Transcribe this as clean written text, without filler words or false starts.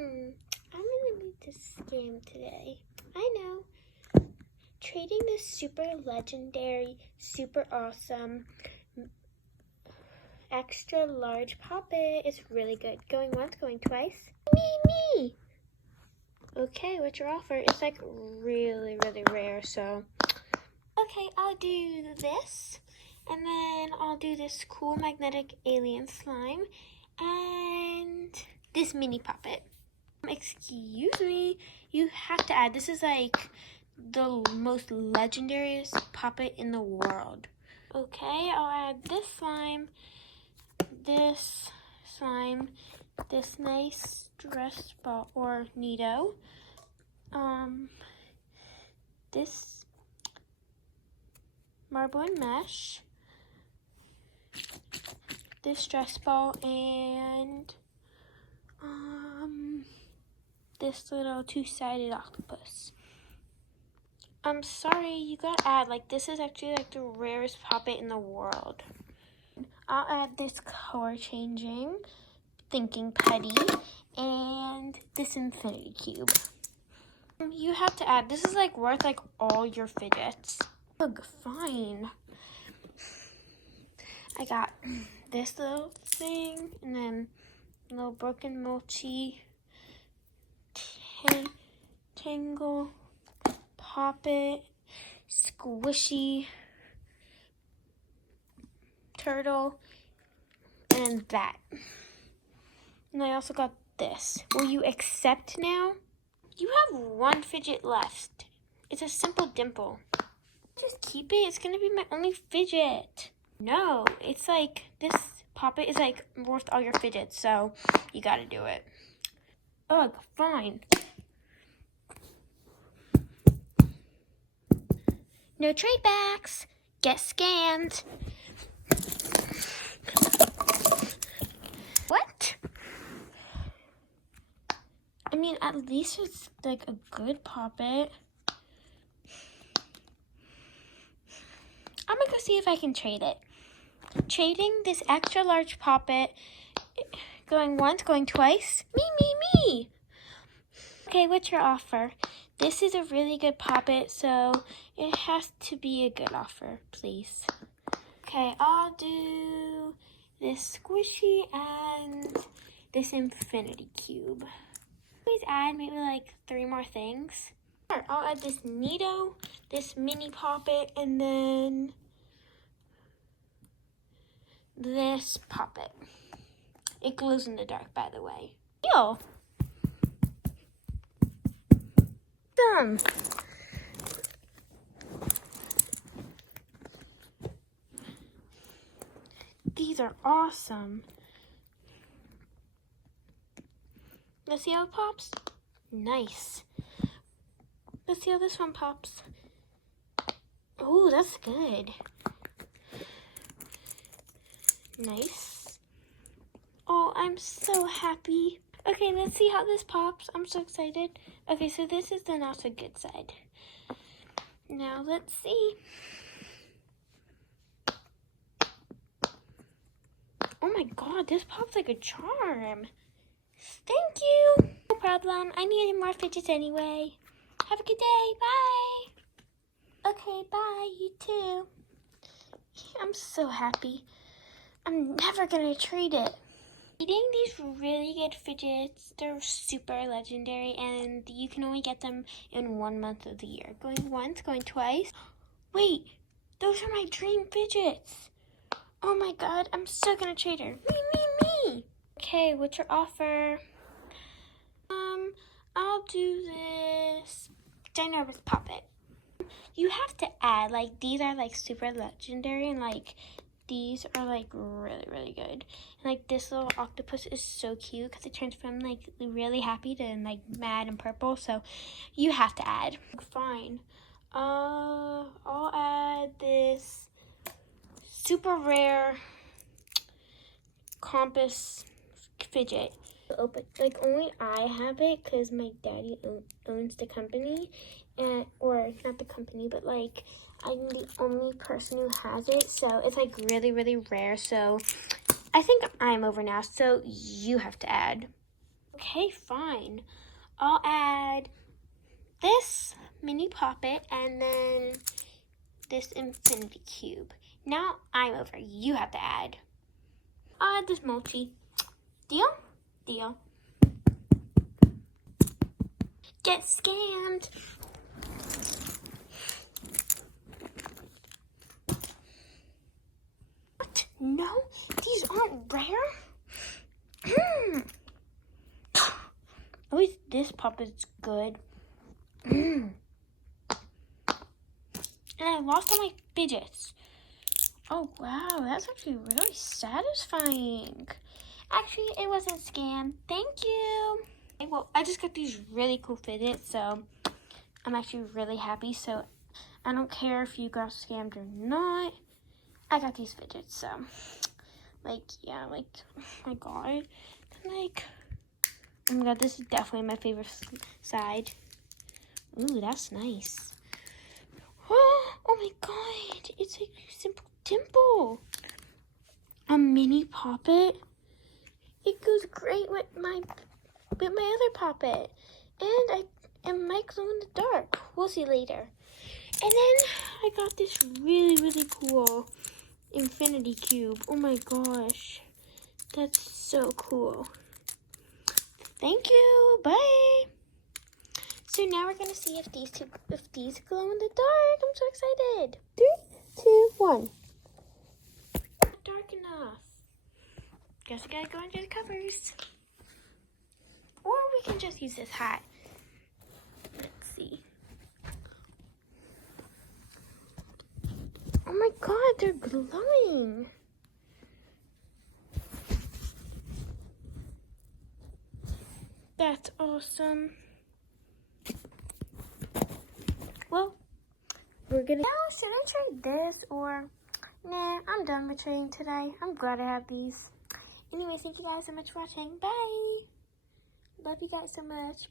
I'm gonna need to scam today. I know. Trading this super legendary, super awesome, extra large poppet is really good. Going once, going twice. Me! Okay, what's your offer? It's like really, really rare, so. Okay, I'll do this. And then I'll do this cool magnetic alien slime. And this mini puppet. Excuse me, you have to add, this is like the most legendary puppet in the world. Okay, I'll add this slime, this nice dress ball or Neato, this marble and mesh, this dress ball, and this little two-sided octopus. I'm sorry, you gotta add, like, this is actually like the rarest puppet in the world. I'll add this color changing thinking putty and this infinity cube. You have to add, this is like worth like all your fidgets. Ugh, fine. I got this little thing and then a little broken mochi, tangle, poppet, squishy, turtle, and that. And I also got this. Will you accept now? You have one fidget left. It's a simple dimple. Just keep it. It's gonna be my only fidget. No, it's like this poppet is like worth all your fidgets, so you gotta do it. Ugh, fine. No trade backs. Get scanned. What? I mean, at least it's like a good poppet. I'm gonna go see if I can trade it. Trading this extra large poppet, going once, going twice. Me. Okay, what's your offer? This is a really good poppet, so it has to be a good offer, please. Okay, I'll do this squishy and this infinity cube. Please add maybe like 3 more things. Sure, I'll add this Neato, this mini poppet, and then this poppet. It glows in the dark, by the way. Deal. Done. These are awesome. Let's see how it pops. Nice. Let's see how this one pops. Oh, that's good. Nice. Oh, I'm so happy. Okay, let's see how this pops. I'm so excited. Okay, so this is the not so good side. Now let's see. Oh my god, this pops like a charm. Thank you. No problem. I needed more fidgets anyway. Have a good day. Bye. Okay, bye. You too. I'm so happy. I'm never gonna trade it. Eating these really good fidgets, they're super legendary and you can only get them in 1 month of the year. Going once, going twice. Wait, those are my dream fidgets. Oh my god, I'm so gonna trade her. Me. Okay, what's your offer? I'll do this ginormous poppet. You have to add, like, these are like super legendary and like these are like really, really good. And like this little octopus is so cute because it turns from like really happy to like mad and purple. So you have to add. Fine. I'll add this super rare compass fidget. Open, like only I have it because my daddy owns the company, and or not the company, but like I'm the only person who has it, so it's like really, really rare. So I think I'm over now, so you have to add. Okay, fine. I'll add this mini poppet and then this infinity cube. Now I'm over. You have to add. I'll add this multi. Deal? Deal. Get scammed. What? No? These aren't rare? At least this puppet's good. And I lost all my fidgets. Oh wow, that's actually really satisfying. Actually, it wasn't a scam. Thank you. Okay, well, I just got these really cool fidgets, so I'm actually really happy. So I don't care if you got scammed or not. I got these fidgets, so yeah, oh my god. Oh my god, this is definitely my favorite side. Ooh, that's nice. Oh my god, it's a simple dimple. A mini poppet. It goes great with my other poppet. And it might glow in the dark. We'll see later. And then I got this really cool infinity cube. Oh my gosh. That's so cool. Thank you. Bye. So now we're gonna see if these glow in the dark. I'm so excited. 3, 2, 1. Not dark enough. Guess we gotta go under the covers. Or we can just use this hat. Let's see. Oh my god, they're glowing. That's awesome. Well, we're gonna... Now, should I trade this or... Nah, I'm done with trading today. I'm glad I have these. Anyway, thank you guys so much for watching. Bye. Love you guys so much.